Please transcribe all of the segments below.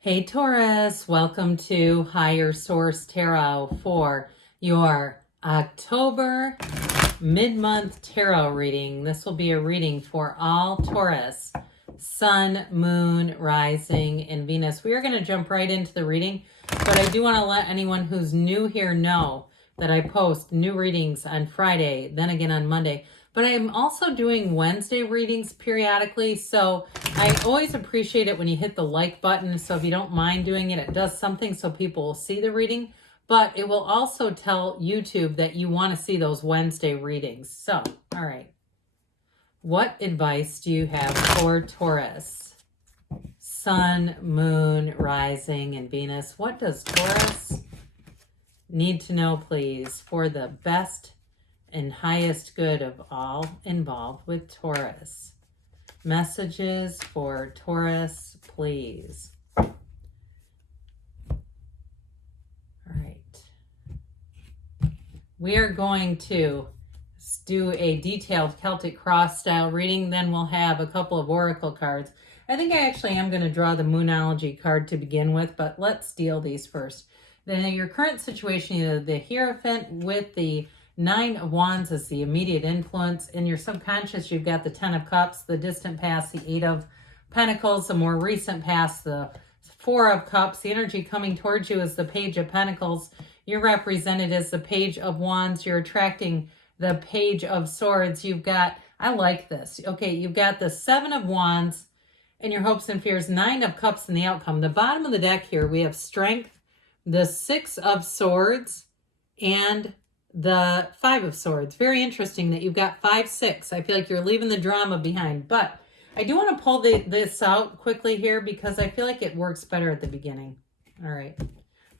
Hey Taurus, welcome to Higher Source Tarot for your October mid-month tarot reading. This will be a reading for all Taurus, Sun, Moon, Rising, and Venus. We are going to jump right into the reading, but I do want to let anyone who's new here know that I post new readings on Friday, then again on Monday. But I am also doing Wednesday readings periodically, so I always appreciate it when you hit the like button. So if you don't mind doing it, it does something so people will see the reading, but it will also tell YouTube that you want to see those Wednesday readings. So, all right. What advice do you have for Taurus? Sun, Moon, Rising, and Venus. What does Taurus need to know, please, for the best and highest good of all involved with Taurus? Messages for Taurus, please. All right. We are going to do a detailed Celtic cross style reading. Then we'll have a couple of oracle cards. I think I actually am going to draw the Moonology card to begin with, but let's deal these first. Then your current situation, the Hierophant with the Nine of Wands is the immediate influence. In your subconscious, you've got the Ten of Cups, the distant past, the Eight of Pentacles, the more recent past, the Four of Cups. The energy coming towards you is the Page of Pentacles. You're represented as the Page of Wands. You're attracting the Page of Swords. You've got, I like this. Okay, you've got the Seven of Wands and your hopes and fears, Nine of Cups in the outcome. The bottom of the deck here, we have Strength, the Six of Swords, and the Five of Swords. Very interesting that you've got 5, 6. I feel like you're leaving the drama behind, but I do want to pull this out quickly here because I feel like it works better at the beginning. All right,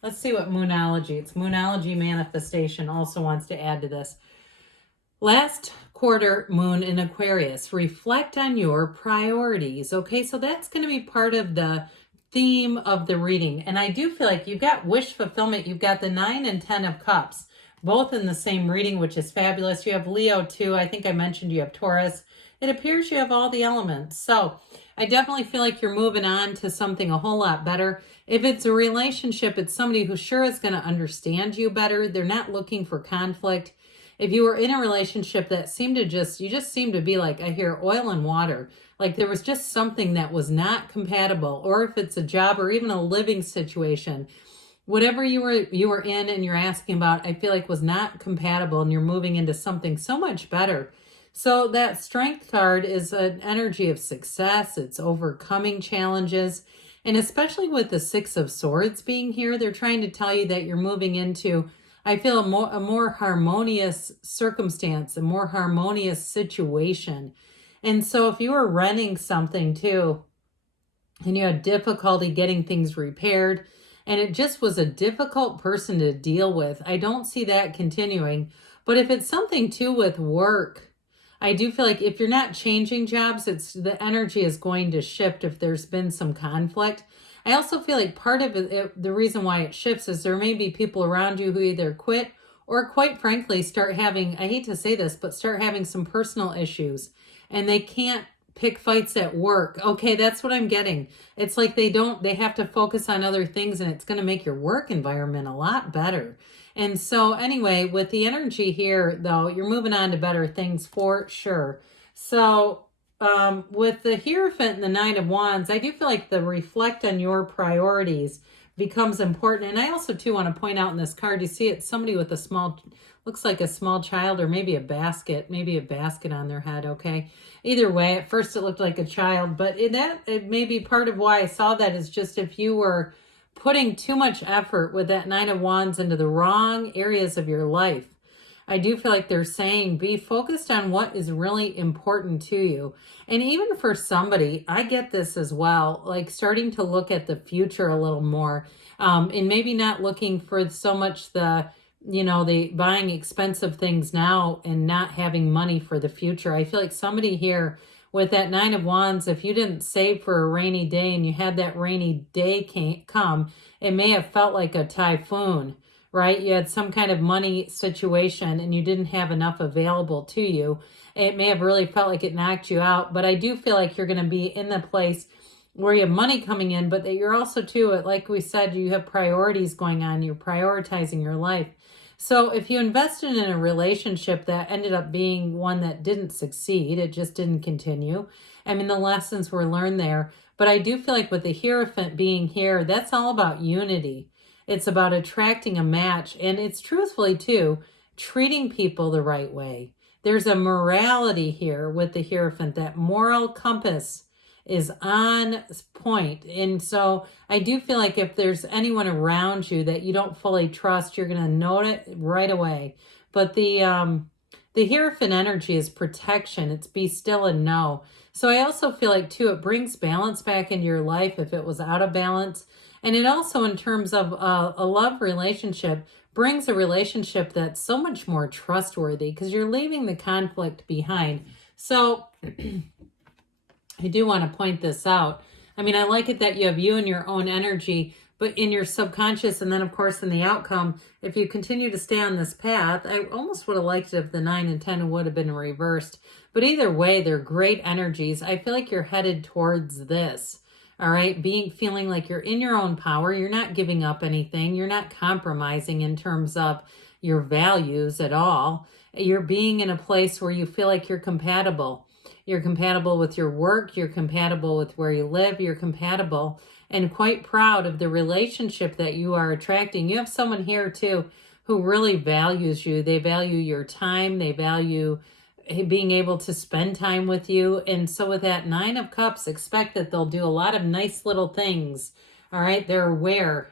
let's see what Moonology, it's Moonology Manifestation also wants to add to this. Last quarter moon in Aquarius, reflect on your priorities. Okay, so that's going to be part of the theme of the reading. And I do feel like you've got wish fulfillment. You've got the 9 and 10 of Cups, both in the same reading, which is fabulous. You have Leo too. I think I mentioned you have Taurus. It appears you have all the elements. So I definitely feel like you're moving on to something a whole lot better. If it's a relationship, it's somebody who sure is going to understand you better. They're not looking for conflict. If you were in a relationship that seemed to you just seem to be like, I hear oil and water, like there was just something that was not compatible, or if it's a job or even a living situation, whatever you were in and you're asking about, I feel like was not compatible, and you're moving into something so much better. So that Strength card is an energy of success. It's overcoming challenges. And especially with the Six of Swords being here, they're trying to tell you that you're moving into, I feel, a more harmonious circumstance, a more harmonious situation. And so if you were renting something too, and you had difficulty getting things repaired, and it just was a difficult person to deal with, I don't see that continuing. But if it's something too with work, I do feel like if you're not changing jobs, the energy is going to shift if there's been some conflict. I also feel like part of it, the reason why it shifts is there may be people around you who either quit or, quite frankly, start having, I hate to say this, but start having some personal issues, and they can't pick fights at work. Okay, that's what I'm getting. It's like they have to focus on other things, and it's going to make your work environment a lot better. And so anyway, with the energy here, though, you're moving on to better things for sure. So with the Hierophant and the Nine of Wands, I do feel like the reflect on your priorities becomes important. And I also too want to point out in this card, you see it's somebody with a small, looks like a small child, or maybe a basket on their head. Okay, either way, at first it looked like a child, but it may be part of why I saw that is just if you were putting too much effort with that Nine of Wands into the wrong areas of your life. I do feel like they're saying be focused on what is really important to you. And even for somebody, I get this as well, like starting to look at the future a little more, and maybe not looking for so much the buying expensive things now and not having money for the future. I feel like somebody here with that Nine of Wands, if you didn't save for a rainy day and you had that rainy day come, it may have felt like a typhoon, right? You had some kind of money situation and you didn't have enough available to you. It may have really felt like it knocked you out, but I do feel like you're going to be in the place where you have money coming in, but that you're also too, like we said, you have priorities going on. You're prioritizing your life. So if you invested in a relationship that ended up being one that didn't succeed, it just didn't continue. I mean, the lessons were learned there. But I do feel like with the Hierophant being here, that's all about unity. It's about attracting a match. And it's truthfully too, treating people the right way. There's a morality here with the Hierophant. That moral compass is on point. And so I do feel like if there's anyone around you that you don't fully trust, you're going to note it right away. But the Hierophant energy is protection. It's be still and know. So I also feel like too, it brings balance back into your life if it was out of balance. And it also, in terms of a love relationship, brings a relationship that's so much more trustworthy because you're leaving the conflict behind. So I do want to point this out. I mean, I like it that you have you and your own energy, but in your subconscious, and then of course in the outcome, if you continue to stay on this path, I almost would have liked it if the 9 and 10 would have been reversed. But either way, they're great energies. I feel like you're headed towards this. All right, feeling like you're in your own power. You're not giving up anything. You're not compromising in terms of your values at all. You're being in a place where you feel like you're compatible. You're compatible with your work. You're compatible with where you live. You're compatible and quite proud of the relationship that you are attracting. You have someone here too who really values you. They value your time. They value being able to spend time with you. And so with that 9 of Cups, expect that they'll do a lot of nice little things. All right, they're aware.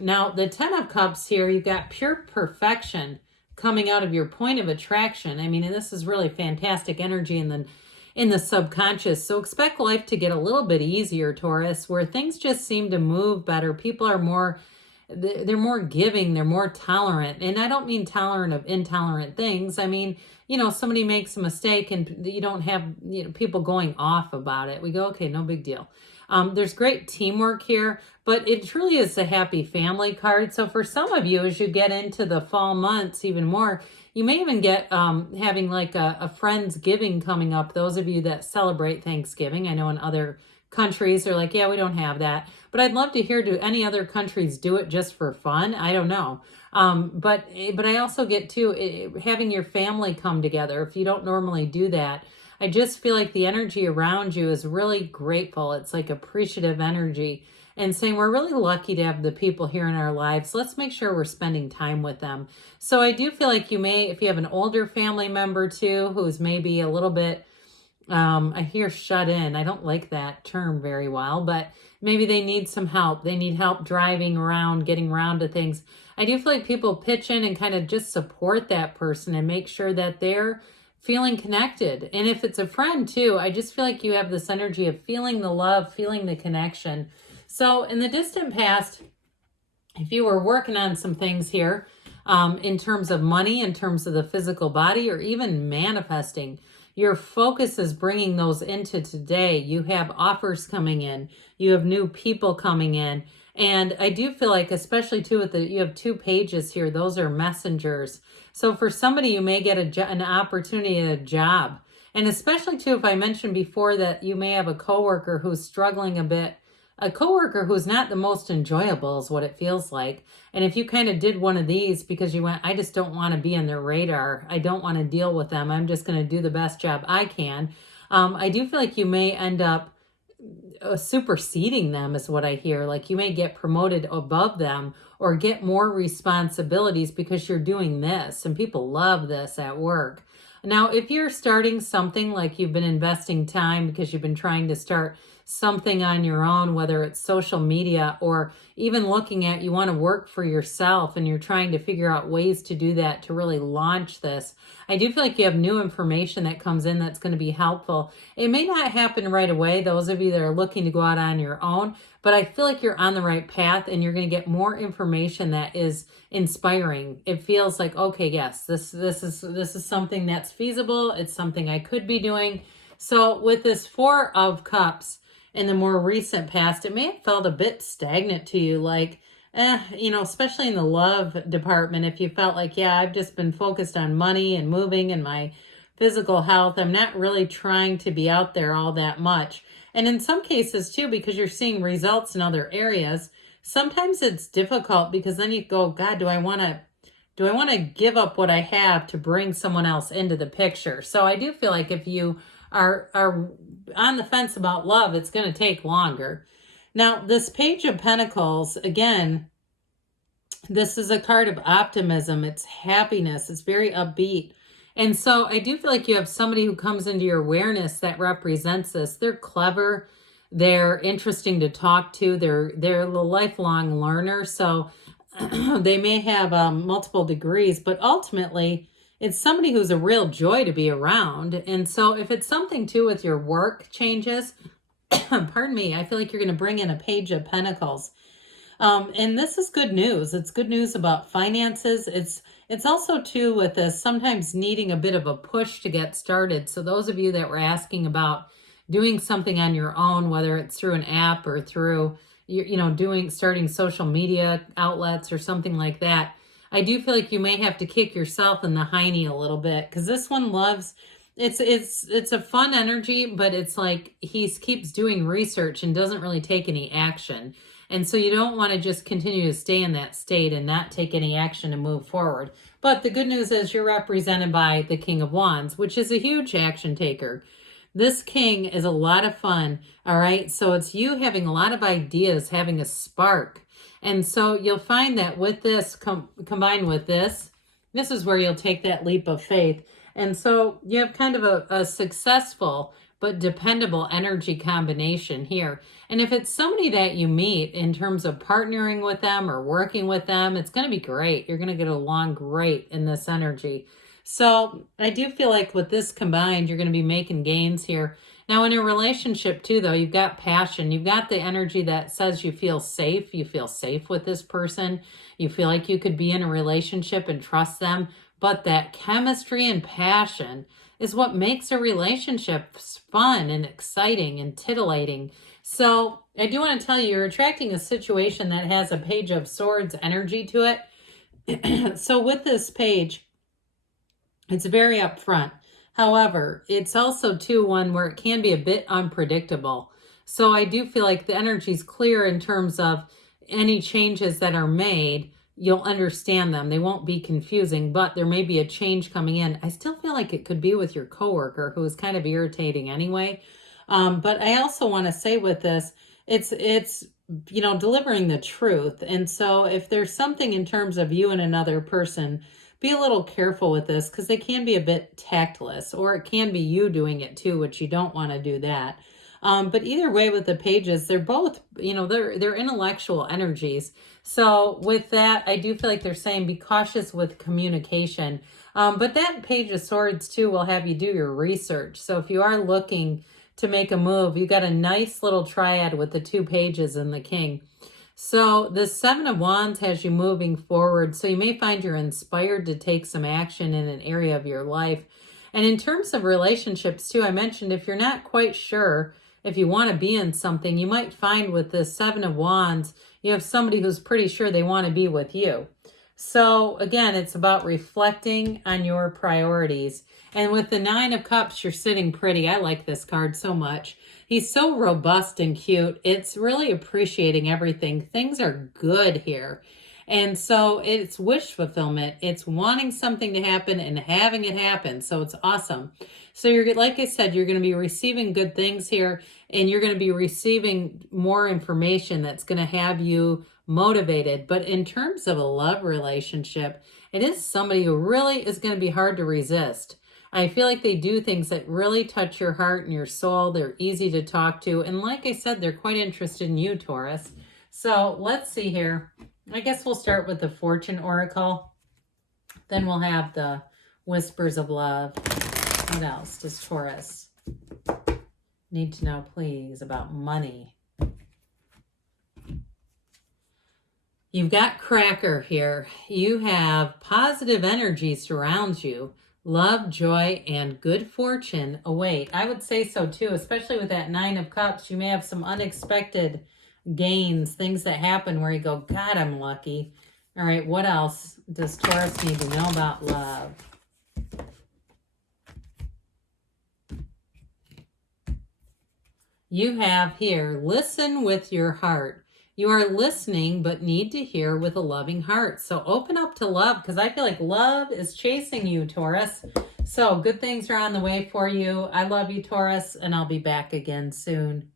Now, the 10 of Cups here, you've got pure perfection coming out of your point of attraction. I mean, and this is really fantastic energy in the subconscious. So expect life to get a little bit easier, Taurus, where things just seem to move better. People are more, they're more giving, they're more tolerant. And I don't mean tolerant of intolerant things. I mean, you know, somebody makes a mistake and you don't have, you know, people going off about it. We go, okay, no big deal. There's great teamwork here, but it truly is a happy family card. So for some of you, as you get into the fall months even more, you may even get having like a Friendsgiving coming up. Those of you that celebrate Thanksgiving, I know in other countries are like, yeah, we don't have that. But I'd love to hear, do any other countries do it just for fun? I don't know. But I also get to having your family come together. If you don't normally do that, I just feel like the energy around you is really grateful. It's like appreciative energy and saying we're really lucky to have the people here in our lives. Let's make sure we're spending time with them. So I do feel like you may, if you have an older family member too, who's maybe a little bit, I hear shut in. I don't like that term very well, but maybe they need some help. They need help driving around, getting around to things. I do feel like people pitch in and kind of just support that person and make sure that they're feeling connected. And if it's a friend too, I just feel like you have this energy of feeling the love, feeling the connection. So in the distant past, if you were working on some things here, in terms of money, in terms of the physical body, or even manifesting, your focus is bringing those into today. You have offers coming in. You have new people coming in. And I do feel like, especially too, with you have 2 pages here. Those are messengers. So for somebody, you may get an opportunity at a job. And especially too, if I mentioned before that you may have a coworker who's struggling a bit, a coworker who's not the most enjoyable is what it feels like. And if you kind of did one of these because you went, I just don't want to be on their radar. I don't want to deal with them. I'm just going to do the best job I can. I do feel like you may end up superseding them is what I hear. Like you may get promoted above them or get more responsibilities because you're doing this, and people love this at work. Now, if you're starting something, like you've been investing time because you've been trying to start something on your own, whether it's social media or even looking at, you want to work for yourself and you're trying to figure out ways to do that, to really launch this. I do feel like you have new information that comes in that's going to be helpful. It may not happen right away, those of you that are looking to go out on your own, but I feel like you're on the right path and you're going to get more information that is inspiring. It feels like, okay, yes, this is something that's feasible. It's something I could be doing. So with this 4 of Cups, in the more recent past, it may have felt a bit stagnant to you, like, you know, especially in the love department, if you felt like, yeah, I've just been focused on money and moving and my physical health. I'm not really trying to be out there all that much. And in some cases too, because you're seeing results in other areas, sometimes it's difficult because then you go, God, do I want to give up what I have to bring someone else into the picture? So I do feel like if you are on the fence about love, it's going to take longer. Now, this Page of Pentacles, again, this is a card of optimism. It's happiness. It's very upbeat. And so I do feel like you have somebody who comes into your awareness that represents this. They're clever. They're interesting to talk to. They're a lifelong learner. So they may have multiple degrees, but ultimately it's somebody who's a real joy to be around. And so if it's something too with your work changes, pardon me, I feel like you're going to bring in a Page of Pentacles. And this is good news. It's good news about finances. It's also too with this sometimes needing a bit of a push to get started. So those of you that were asking about doing something on your own, whether it's through an app or through, starting social media outlets or something like that, I do feel like you may have to kick yourself in the hiney a little bit, because this one loves, it's a fun energy, but it's like he keeps doing research and doesn't really take any action. And so you don't want to just continue to stay in that state and not take any action and move forward. But the good news is you're represented by the King of Wands, which is a huge action taker. This king is a lot of fun, all right? So it's you having a lot of ideas, having a spark. And so you'll find that with this, combined with this is where you'll take that leap of faith. And so you have kind of a successful but dependable energy combination here. And if it's somebody that you meet in terms of partnering with them or working with them, it's going to be great. You're going to get along great in this energy. So I do feel like with this combined, you're going to be making gains here. Now in a relationship too, though, you've got passion. You've got the energy that says you feel safe. You feel safe with this person. You feel like you could be in a relationship and trust them. But that chemistry and passion is what makes a relationship fun and exciting and titillating. So I do want to tell you, you're attracting a situation that has a Page of Swords energy to it. So with this page, it's very upfront. However, it's also too one where it can be a bit unpredictable. So I do feel like the energy is clear in terms of any changes that are made. You'll understand them. They won't be confusing, but there may be a change coming in. I still feel like it could be with your coworker who is kind of irritating anyway. But I also want to say with this, it's delivering the truth. And so if there's something in terms of you and another person, be a little careful with this, because they can be a bit tactless, or it can be you doing it too, which you don't want to do that. But either way with the pages, they're both, they're intellectual energies. So with that, I do feel like they're saying be cautious with communication. But that Page of Swords too will have you do your research. So if you are looking to make a move, you got a nice little triad with the two pages and the king. So the Seven of Wands has you moving forward. So you may find you're inspired to take some action in an area of your life. And in terms of relationships too, I mentioned if you're not quite sure if you want to be in something, you might find with the Seven of Wands, you have somebody who's pretty sure they want to be with you. So again, it's about reflecting on your priorities. And with the Nine of Cups, you're sitting pretty. I like this card so much. He's so robust and cute. It's really appreciating everything. Things are good here. And so it's wish fulfillment. It's wanting something to happen and having it happen. So it's awesome. So you're, like I said, you're going to be receiving good things here, and you're going to be receiving more information that's going to have you motivated. But in terms of a love relationship, it is somebody who really is going to be hard to resist. I feel like they do things that really touch your heart and your soul. They're easy to talk to. And like I said, they're quite interested in you, Taurus. So let's see here. I guess we'll start with the Fortune Oracle. Then we'll have the Whispers of Love. What else does Taurus need to know, please, about money? You've got Cracker here. You have positive energy surrounds you. Love, joy, and good fortune await. I would say so too, especially with that Nine of Cups. You may have some unexpected gains, things that happen where you go, God, I'm lucky. All right, what else does Taurus need to know about love? you have here, listen with your heart. You are listening, but need to hear with a loving heart. So open up to love, because I feel like love is chasing you, Taurus. So good things are on the way for you. I love you, Taurus, and I'll be back again soon.